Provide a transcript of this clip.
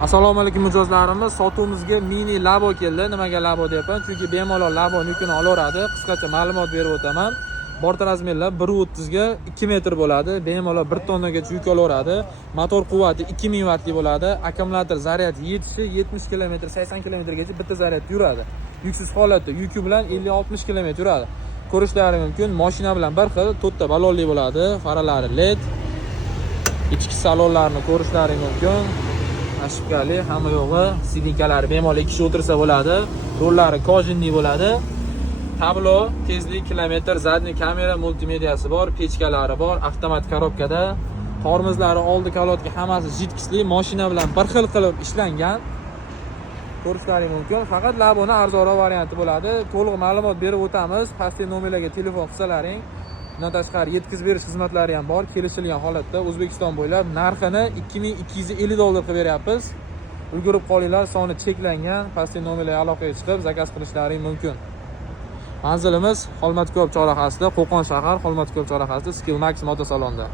Assalomu alaykum mijozlarimiz. Sotuvimizga mini Labo keldi. Nimaga Labo deyapman? Chunki bemalol Labo yukini olaveradi. Qisqacha ma'lumot berib o'taman. Bort razmerlar 1.30 ga 2 metr bo'ladi. Bemalol 1 tonnagacha yuk olaveradi. Motor quvvati 2000 vattli bo'ladi. Akkumulyator zaryad yetishi 70 km, 80 km gacha bitta zaryad yuradi. Yuksiz holatda yuki bilan 50-60 km yuradi. Ko'rishlari mumkin. Mashina bilan bir xil, to'rtta balonli bo'ladi. Faralari LED. Ichki salonlarni ko'rishlari mumkin. Ashibkali, hamma yo'g'i sidinkalari bemalol 2 kishi o'tirsa bo'ladi. Rollari kojinli bo'ladi. Tablo, tezlik, kilometr, zadniy kamera, multimediyasi bor, pechkalari bor, avtomat korobkada. Tormozlari, oldi kalotga hammasi jidkisli, mashina bilan bir xil qilib ishlangan. Ko'rishlaringiz mumkin. Faqat Labo'ning arzonroq varianti bo'ladi. To'liq ma'lumot berib o'tamiz. Pastdagi nomerlarga telefon qilsalaring, bundan tashqari yetkazib berish xizmatlari ham bor. Kelishilgan holatda O'zbekiston bo'ylab narxini $2250 qilib beryapmiz. Ulgurib qolinglar, soni cheklangan. Pastdagi nomerlarga aloqaga chiqib zakaz qilishlaring mumkin. Manzilimiz Xolmatko'p chorrahasida, Qo'qon shahar Xolmatko'p chorrahasida Skill Max motosalonda.